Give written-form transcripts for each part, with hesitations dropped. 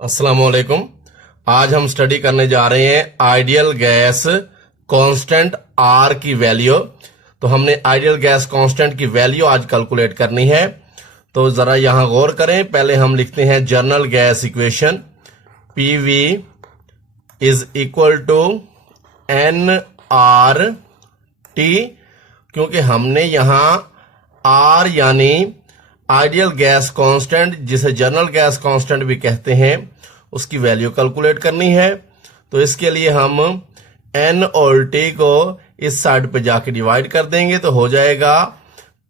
अस्सलाम वालेकुम। आज हम स्टडी करने जा रहे हैं आइडियल गैस कांस्टेंट आर की वैल्यू। तो हमने आइडियल गैस कांस्टेंट की वैल्यू आज कैलकुलेट करनी है। तो जरा यहां गौर करें। पहले हम लिखते हैं general gas equation, P V is equal to N R T. क्योंकि हमने यहां आर यानी आइडियल गैस कांस्टेंट, जिसे जनरल गैस कांस्टेंट भी कहते हैं, उसकी वैल्यू कैलकुलेट करनी है। तो इसके लिए हम एन और टी को इस साइड पे जाके डिवाइड कर देंगे तो हो जाएगा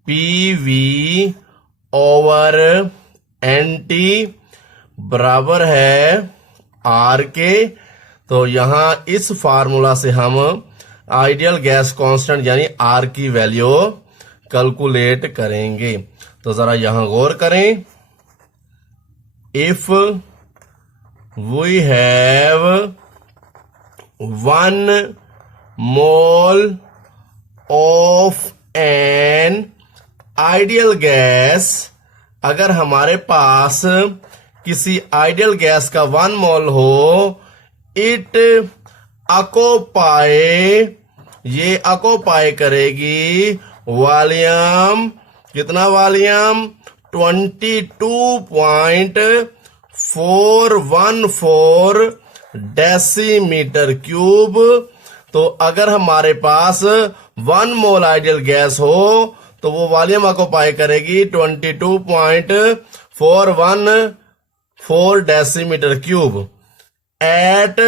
P V over N T बराबर है आर के। तो यहां इस फार्मूला से हम आइडियल गैस कांस्टेंट यानी आर की वैल्यू कैलकुलेट करेंगे। तो जरा यहां गौर करें। If we have 1 mole of an ideal gas, अगर हमारे पास किसी आइडियल गैस का 1 मोल हो, इट ऑक्युपाई, ये ऑक्युपाई करेगी वॉल्यूम, कितना वॉल्यूम 22.414 डेसीमीटर क्यूब। तो अगर हमारे पास 1 मोल आइडियल गैस हो तो वो वॉल्यूम ऑक्युपाई करेगी 22.414 decimetre cube at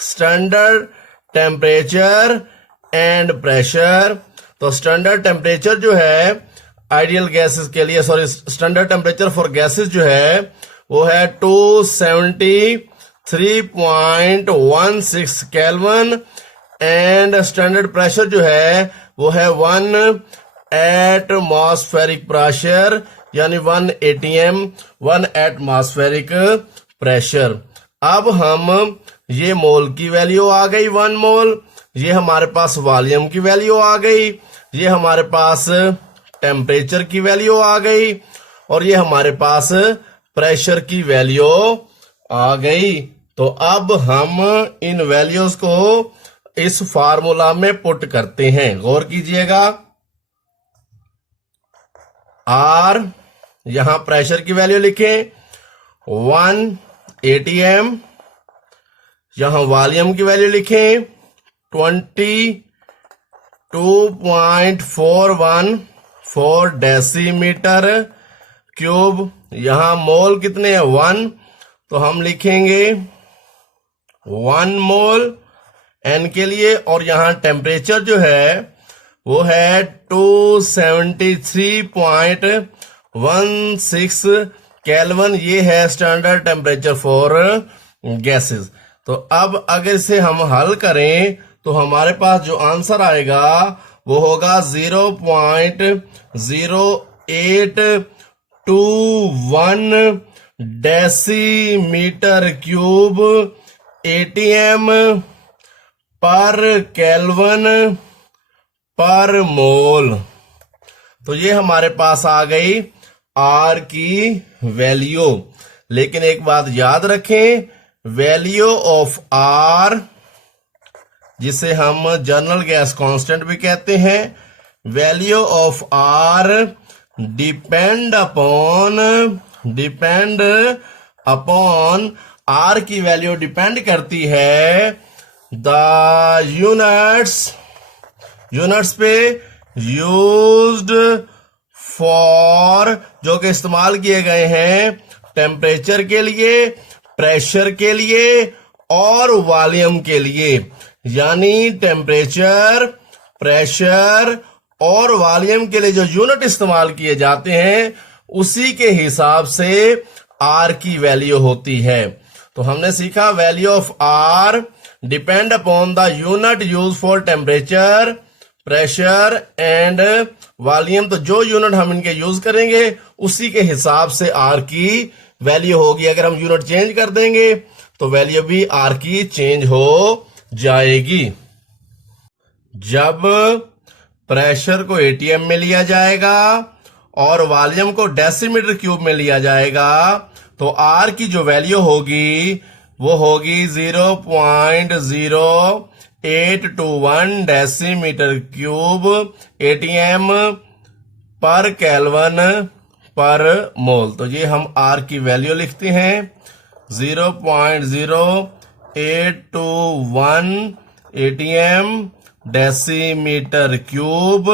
standard temperature and pressure. तो स्टैंडर्ड टेम्परेचर जो है आइडियल गैसेस के लिए, स्टैंडर्ड टेम्परेचर फॉर गैसेस जो है वो है 273.16 केल्विन एंड स्टैंडर्ड प्रेशर जो है वो है 1 एटमॉस्फेरिक प्रेशर यानी 1 ATM, 1 एटमॉस्फेरिक प्रेशर। अब हम ये मोल की वैल्यू आ गई 1 मोल, ये हमारे पास वॉल्यूम की वैल्यू आ गई, ये हमारे पास टेम्परेचर की वैल्यू आ गई और ये हमारे पास प्रेशर की वैल्यू आ गई। तो अब हम इन वैल्यूज को इस फार्मूला में पुट करते हैं। गौर कीजिएगा, आर, यहां प्रेशर की वैल्यू लिखें 1 ATM, यहां वॉल्यूम की वैल्यू लिखें 22.414 डेसीमीटर क्यूब। यहां मोल कितने हैं 1, तो हम लिखेंगे 1 मोल एन के लिए। और यहां टेम्परेचर जो है वो है 273.16 केल्विन, ये है स्टैंडर्ड टेम्परेचर फॉर गैसेस। तो अब अगर इसे हम हल करें तो हमारे पास जो आंसर आएगा वो होगा 0.0821 डेसीमीटर क्यूब ATM पर केल्विन पर मोल। तो ये हमारे पास आ गई आर की वैल्यू। लेकिन एक बात याद रखें, वैल्यू ऑफ आर, जिसे हम जनरल गैस कांस्टेंट भी कहते हैं, value of R depend upon R की वैल्यू डिपेंड करती है द यूनिट्स पे यूज्ड फॉर, जो कि इस्तेमाल किए गए हैं टेम्परेचर के लिए, प्रेशर के लिए और वॉल्यूम के लिए। यानी टेम्परेचर, प्रेशर और वॉल्यूम के लिए जो यूनिट इस्तेमाल किए जाते हैं उसी के हिसाब से आर की वैल्यू होती है। तो हमने सीखा value of R depend upon the unit use for temperature, pressure and volume. तो जो यूनिट हम इनके यूज करेंगे उसी के हिसाब से आर की वैल्यू होगी। अगर हम यूनिट चेंज कर देंगे तो वैल्यू भी आर की चेंज हो जाएगी। जब प्रेशर को ATM में लिया जाएगा और वॉल्यूम को डेसीमीटर क्यूब में लिया जाएगा तो आर की जो वैल्यू होगी वो होगी 0.0821 डेसीमीटर क्यूब एटीएम पर केल्विन पर मोल। तो ये हम आर की वैल्यू लिखते हैं 0.0821 एटीएम डेसीमीटर क्यूब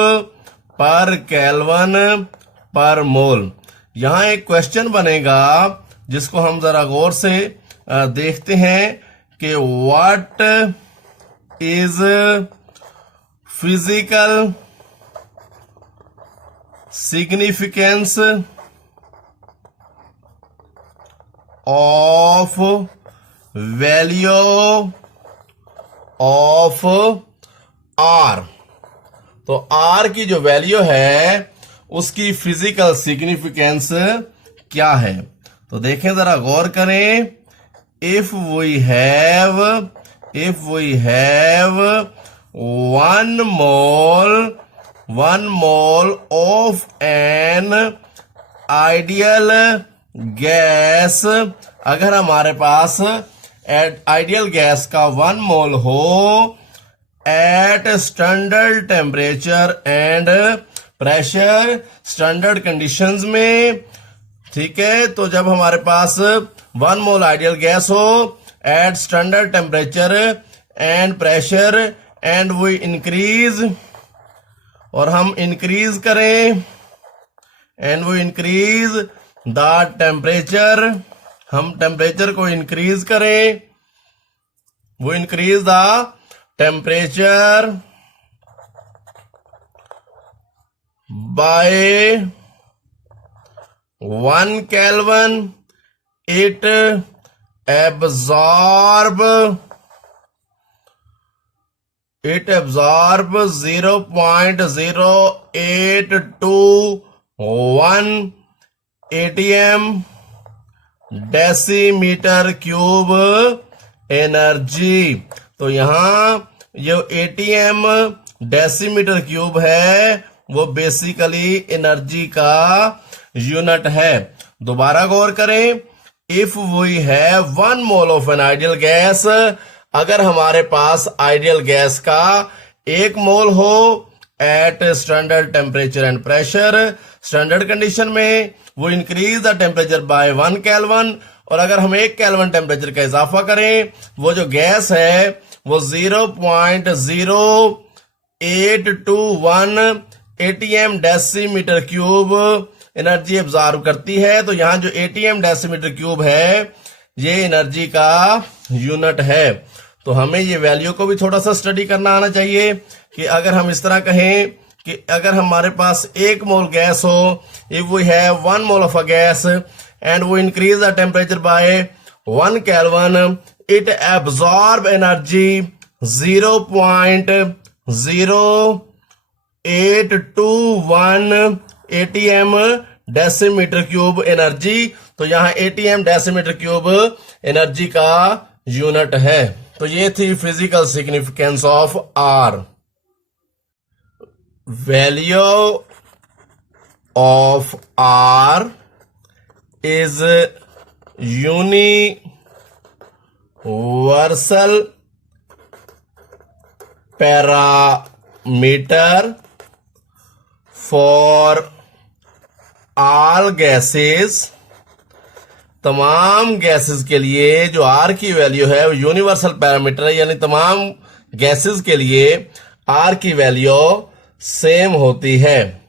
पर केल्विन पर मोल। यहां एक क्वेश्चन बनेगा जिसको हम जरा गौर से देखते हैं कि what is physical significance of value of R. तो आर की जो वैल्यू है उसकी फिजिकल सिग्निफिकेंस क्या है? तो देखें, जरा गौर करें। If we have 1 mole of an ideal gas, अगर हमारे पास आइडियल गैस का 1 मोल हो at standard temperature and pressure, standard conditions में, ठीक है। तो जब हमारे पास 1 मोल आइडियल गैस हो at standard temperature and pressure and we increase, और हम इंक्रीज करें and we increase the temperature, हम टेम्परेचर को इंक्रीज करें, वो increase the temperature by 1 Kelvin, it absorb 0.0821 ATM decimetre cube energy. तो यहां जो एटीएम डेसीमीटर क्यूब है वो बेसिकली एनर्जी का यूनिट है। दोबारा गौर करें, if we have 1 mole of an ideal gas, अगर हमारे पास आइडियल गैस का 1 मोल हो at standard temperature and pressure, standard condition में वो increase the temperature by 1 kelvin, और अगर हम 1 केल्विन टेम्परेचर का इजाफा करें, वो जो गैस है वो 0.0821 ATM decimetre cube energy absorb करती है। तो यहां जो एटीएम डेसीमीटर क्यूब है ये एनर्जी का यूनिट है। तो हमें ये वैल्यू को भी थोड़ा सा स्टडी करना आना चाहिए कि अगर हम इस तरह कहें कि अगर हमारे पास 1 मोल गैस हो, if we have 1 mole of a gas and we increase the temperature by 1 kelvin, it absorb energy 0.0821 ATM decimetre cube energy. तो यहां एटीएम डेसीमीटर क्यूब एनर्जी का यूनिट है। तो ये थी physical significance of R. Value of R is universal parameter for all gases. तमाम gases के लिए जो आर की वैल्यू है वो यूनिवर्सल पैरामीटर है, यानी तमाम गैसेस के लिए आर की वैल्यू सेम होती है।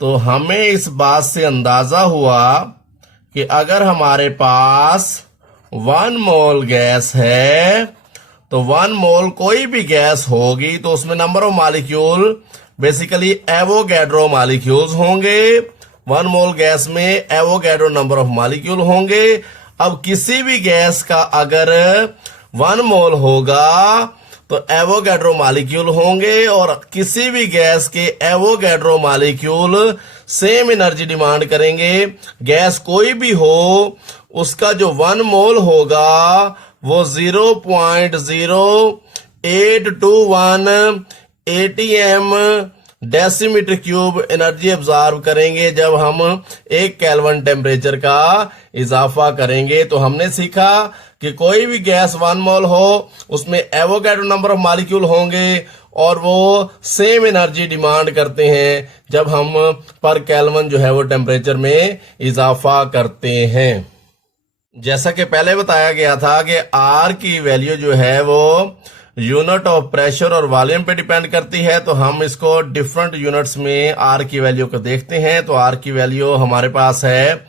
तो हमें इस बात से अंदाजा हुआ कि अगर हमारे पास 1 मोल गैस है तो 1 मोल कोई भी गैस होगी तो उसमें number of molecule basically Avogadro molecules होंगे। 1 मोल गैस में एवोगैड्रो नंबर ऑफ मॉलिक्यूल होंगे। अब किसी भी गैस का अगर 1 मोल होगा तो एवोगैड्रो मॉलिक्यूल होंगे, और किसी भी गैस के Avogadro molecule same energy demand करेंगे। गैस कोई भी हो उसका जो 1 मोल होगा वो 0.0821 ATM decimetre cube energy absorb करेंगे जब हम 1 केल्विन टेम्परेचर का इजाफा करेंगे। तो हमने सीखा कि कोई भी गैस 1 मोल हो उसमें एवोगैड्रो नंबर ऑफ मॉलिक्यूल होंगे और वो सेम एनर्जी डिमांड करते हैं जब हम पर केल्विन जो है वो टेम्परेचर में इजाफा करते हैं। जैसा कि पहले बताया गया था कि आर की वैल्यू जो है वो यूनिट ऑफ प्रेशर और वॉल्यूम पे डिपेंड करती है। तो हम इसको डिफरेंट यूनिट्स में आर की वैल्यू को देखते हैं। तो आर की वैल्यू हमारे पास है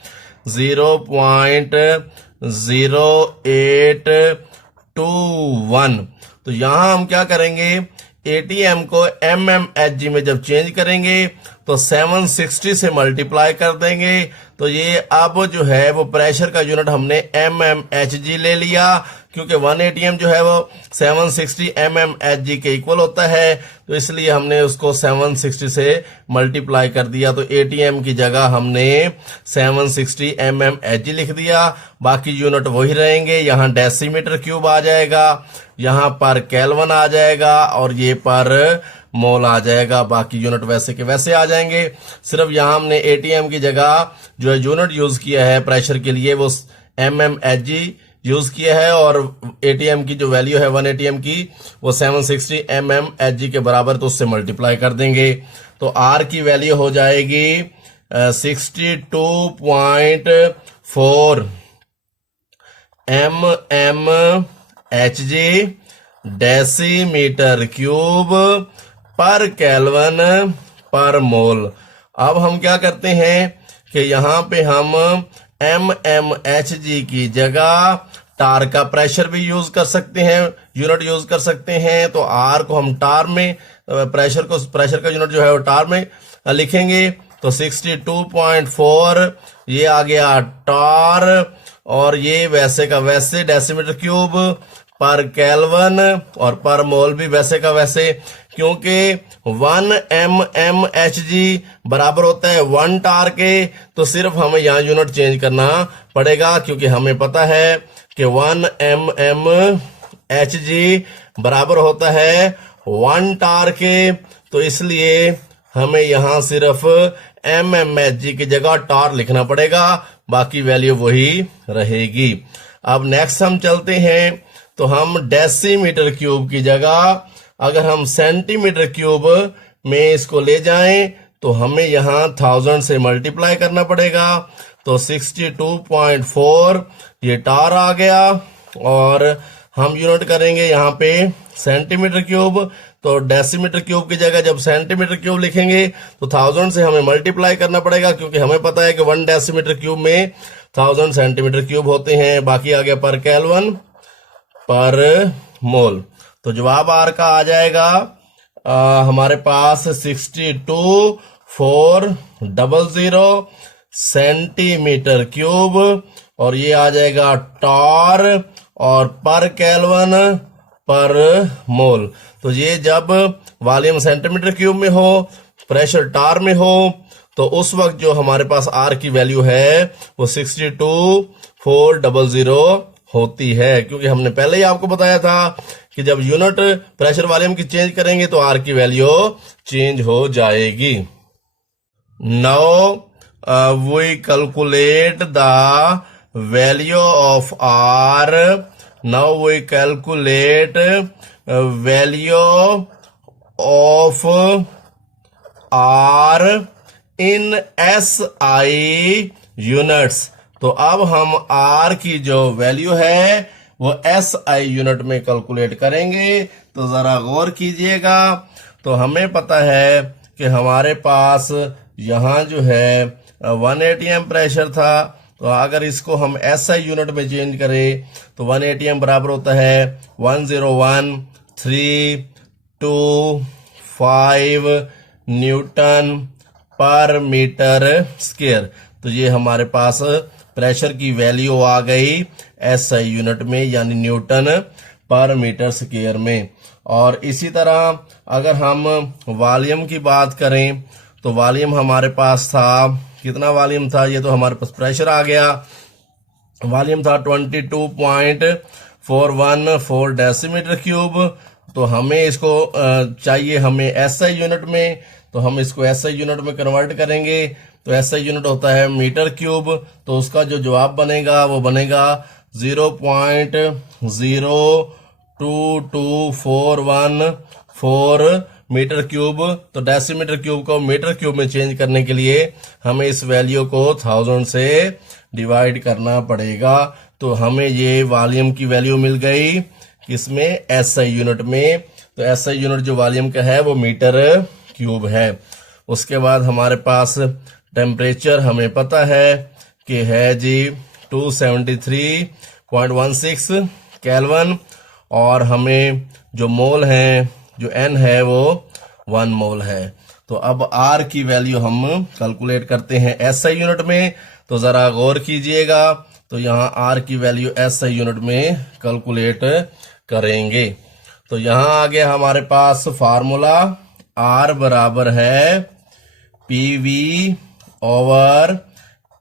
0.0821। तो यहां हम क्या करेंगे, एटीएम को mmHg में जब चेंज करेंगे तो 760 से मल्टीप्लाई कर देंगे। तो ये अब जो है वो प्रेशर का यूनिट हमने mmHg ले लिया, क्योंकि 1 atm जो है वो 760 mmHg के इक्वल होता है। तो इसलिए हमने उसको 760 से मल्टीप्लाई कर दिया। तो atm की जगह हमने 760 mmHg लिख दिया। बाकी यूनिट वही रहेंगे। यहाँ डेसीमीटर क्यूब आ जाएगा, यहाँ पर केल्विन आ जाएगा और ये पर मोल आ जाएगा। बाकी यूनिट वैसे के वैसे आ जाएंगे। सिर्फ यहाँ हमने एटीएम की जगह जो है यूनिट यूज किया है प्रेशर के लिए वो mmHg यूज किया है और एटीएम की जो वैल्यू है 1 atm की वो 760 mmHg के बराबर, तो उससे मल्टीप्लाई कर देंगे। तो आर की वैल्यू हो जाएगी 62.4 mmHg डेसीमीटर क्यूब पर केल्विन पर मोल। अब हम क्या करते हैं कि यहाँ पे हम mmHg की जगह टार का प्रेशर भी यूज कर सकते हैं, यूनिट यूज कर सकते हैं। तो आर को हम टार में प्रेशर का यूनिट जो है वो टार में लिखेंगे। तो 62.4 ये आ गया टार और ये वैसे का वैसे डेसीमीटर क्यूब पर केल्विन और पर मोल भी वैसे का वैसे, क्योंकि 1 mmHg बराबर होता है 1 टार के। तो सिर्फ हमें यहाँ यूनिट चेंज करना पड़ेगा, क्योंकि हमें पता है कि 1 mmHg बराबर होता है 1 टार के। तो इसलिए हमें यहाँ सिर्फ mmHg की जगह टार लिखना पड़ेगा, बाकी वैल्यू वही रहेगी। अब नेक्स्ट हम चलते हैं। तो हम डेसीमीटर क्यूब की जगह अगर हम सेंटीमीटर क्यूब में इसको ले जाएं तो हमें यहाँ 1000 से मल्टीप्लाई करना पड़ेगा। तो 62.4 ये टार आ गया और हम यूनिट करेंगे यहाँ पे सेंटीमीटर क्यूब। तो डेसीमीटर क्यूब की जगह जब सेंटीमीटर क्यूब लिखेंगे तो 1000 से हमें मल्टीप्लाई करना पड़ेगा, क्योंकि हमें पता है कि 1 डेसीमीटर क्यूब में 1000 सेंटीमीटर क्यूब होते हैं। बाकी आ गया पर केल्विन पर मोल। तो जवाब आर का आ जाएगा हमारे पास 62,400 सेंटीमीटर क्यूब और ये आ जाएगा टार और पर केल्विन पर मोल। तो ये जब वॉल्यूम सेंटीमीटर क्यूब में हो, प्रेशर टार में हो, तो उस वक्त जो हमारे पास आर की वैल्यू है वो 62,400 होती है, क्योंकि हमने पहले ही आपको बताया था कि जब यूनिट प्रेशर वॉल्यूम की चेंज करेंगे तो आर की वैल्यू चेंज हो जाएगी। Now we calculate the value of R. Now we calculate value of R in SI units. तो अब हम आर की जो वैल्यू है वो SI यूनिट में कैलकुलेट करेंगे। तो जरा गौर कीजिएगा। तो हमें पता है कि हमारे पास यहाँ जो है 1 atm प्रेशर था। तो अगर इसको हम SI यूनिट में चेंज करें तो 1 atm बराबर होता है 101,325 न्यूटन पर मीटर स्क्वायर। तो ये हमारे पास प्रेशर की वैल्यू आ गई SI यूनिट में, यानी न्यूटन पर मीटर स्क्वायर में। और इसी तरह अगर हम वॉल्यूम की बात करें तो वॉल्यूम हमारे पास था, कितना वॉल्यूम था, ये तो हमारे पास प्रेशर आ गया। वॉल्यूम था 22.414 डेसीमीटर क्यूब। तो हमें इसको चाहिए हमें SI यूनिट में। तो हम इसको एसआई यूनिट में कन्वर्ट करेंगे। तो एसआई यूनिट होता है मीटर क्यूब, तो उसका जो जवाब बनेगा वो बनेगा 0.02241 मीटर क्यूब। तो डेसीमीटर क्यूब को मीटर क्यूब में चेंज करने के लिए हमें इस वैल्यू को 1000 से डिवाइड करना पड़ेगा। तो हमें ये वॉल्यूम की वैल्यू मिल गई किसमें, एसआई यूनिट में। तो एसआई यूनिट जो वॉल्यूम का है वो मीटर क्यूब है। उसके बाद हमारे पास टेम्परेचर हमें पता है कि है जी 273.16 केल्विन, और हमें जो मोल है, जो एन है वो 1 मोल है। तो अब आर की वैल्यू हम कैलकुलेट करते हैं एसआई यूनिट में। तो जरा गौर कीजिएगा, तो यहाँ आर की वैल्यू एसआई यूनिट में कैलकुलेट करेंगे। तो यहाँ आ गया हमारे पास फार्मूला, आर बराबर है पीवी ओवर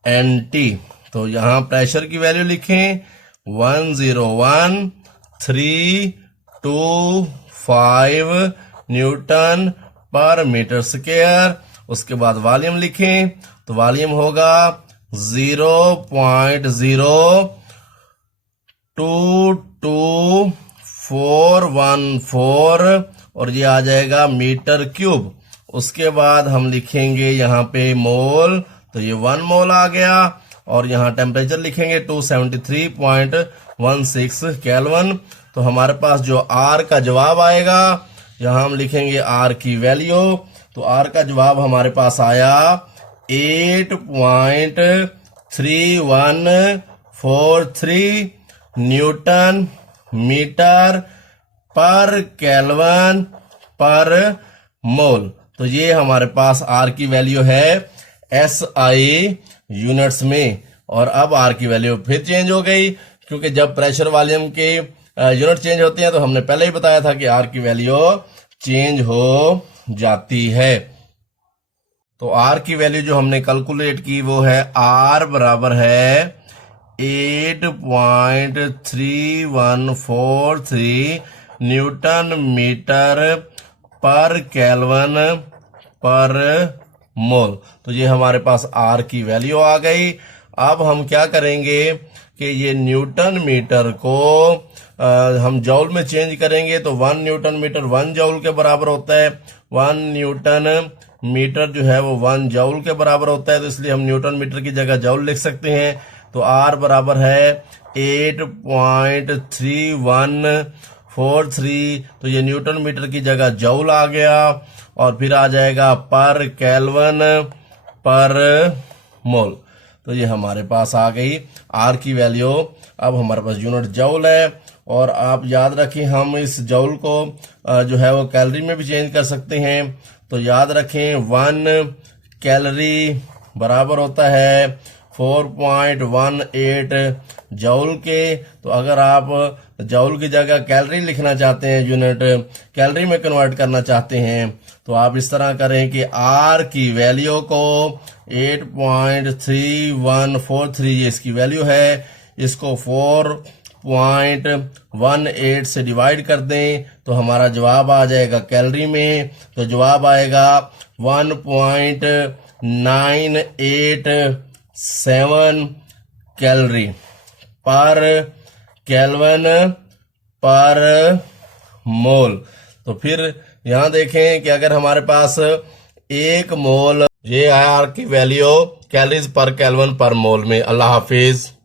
एनटी। तो यहाँ प्रेशर की वैल्यू लिखें 101.325 न्यूटन पर मीटर स्क्वायर। उसके बाद वॉल्यूम लिखें, तो वॉल्यूम होगा 0.02214 और ये आ जाएगा मीटर क्यूब। उसके बाद हम लिखेंगे यहाँ पे मोल, तो ये 1 मोल आ गया, और यहाँ टेम्परेचर लिखेंगे 273.16 केल्विन। तो हमारे पास जो आर का जवाब आएगा, यहाँ हम लिखेंगे आर की वैल्यू। तो आर का जवाब हमारे पास आया 8.3143 न्यूटन मीटर पर केल्विन पर मोल। तो ये हमारे पास आर की वैल्यू है एसआई यूनिट्स में। और अब आर की वैल्यू फिर चेंज हो गई, क्योंकि जब प्रेशर वॉल्यूम के यूनिट चेंज होते हैं तो हमने पहले ही बताया था कि आर की वैल्यू चेंज हो जाती है। तो आर की वैल्यू जो हमने कैलकुलेट की वो है, आर बराबर है 8.3143 न्यूटन मीटर पर केल्विन पर मोल। तो ये हमारे पास आर की वैल्यू आ गई। अब हम क्या करेंगे कि ये न्यूटन मीटर को हम जौल में चेंज करेंगे। तो 1 न्यूटन मीटर 1 जौल के बराबर होता है। 1 न्यूटन मीटर जो है वो 1 जौल के बराबर होता है, तो इसलिए हम न्यूटन मीटर की जगह जौल लिख सकते हैं। तो आर बराबर है 8.3143, तो ये न्यूटन मीटर की जगह जौल आ गया, और फिर आ जाएगा पर केल्विन पर मोल। तो ये हमारे पास आ गई आर की वैल्यू। अब हमारे पास यूनिट जौल है, और आप याद रखें हम इस जौल को जो है वो कैलोरी में भी चेंज कर सकते हैं। तो याद रखें 1 कैलोरी बराबर होता है 4.18 जौल के। तो अगर आप जौल की जगह कैलोरी लिखना चाहते हैं, यूनिट कैलोरी में कन्वर्ट करना चाहते हैं, तो आप इस तरह करें कि आर की वैल्यू को 8.3143 इसकी वैल्यू है, इसको 4.18 से डिवाइड कर दें तो हमारा जवाब आ जाएगा कैलोरी में। तो जवाब आएगा 1.987 कैलोरी पर केल्विन पर मोल। तो फिर यहां देखें कि अगर हमारे पास 1 मोल, ये है आर की वैल्यू कैलोरीज पर केल्विन पर मोल में। अल्लाह हाफिज।